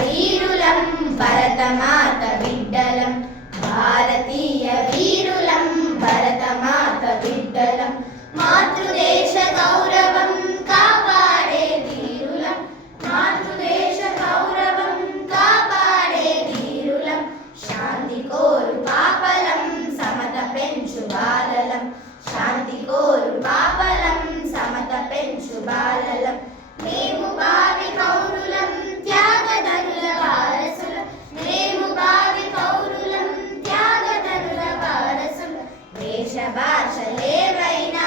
వీరులం భరతమాత బిడ్డలం భారతీయ వీరులం భరతమాత బిడ్డలం మాతృదేశ గౌరవం కాపాడే వీరులం మాతృదేశ గౌరవం కాపాడే వీరులం శాంతి కోరు పాపలం సమత పెంచు బాలలం శాంతి కోరు పాపలం సమత పెంచు బాలలం మేము భావి కౌరులం త్యాగధనుల వారసులం మేము భావి కౌరులం త్యాగధనుల వారసులం వేష భాషలేవైనా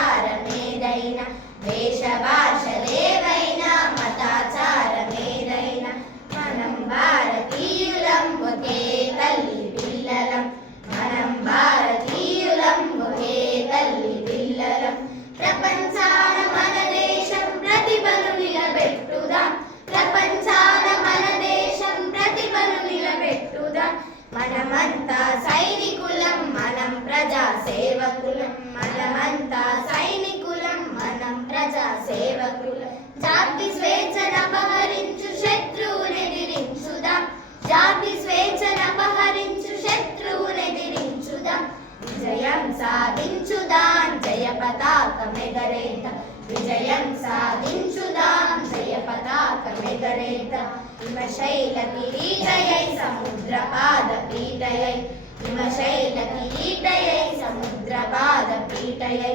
మతాచారమేదైనా వేష భాషలేవైనా మతాచారమేదైనా మనం భారతీయులం ఒకే తల్లి పిల్లలం మనం భారతీయులం ఒకే తల్లి పిల్లలం ప్రపంచాన మన దేశం ప్రతిభను నిలబెట్టుదాం ప్రపంచాన మన దేశం ప్రతిభను నిలబెట్టుదాం మనమంతా సైనికులం మనం ప్రజా సేవకులం మనమంతా సైనికులం మనం ప్రజా సేవకులం జాతి స్వేచ్ఛను అపహరించు శత్రువుని ఎదిరించుదాం జాతి స్వేచ్ఛను అపహరించు శత్రువుని ఎదిరించుదాం విజయం సాధించుదాం జయ పతాకమెగరేద్దాం విజయం సాధించుదాం జయ పతాకమెగరేద్దాం హిమశైల కిరీటయై సముద్రపాద పీఠయై హిమశైల కిరీటయై సముద్రపాద పీఠయై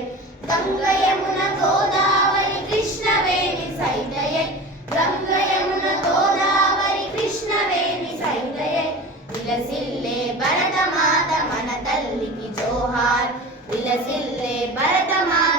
గంగ యమున గోదావరి కృష్ణవేణి సైతయై గంగ యమున గోదావరి కృష్ణవేణి సైతయై విలసిల్లే భరతమాత మన తల్లికి జోహార్ విలసిల్లే భరతమాత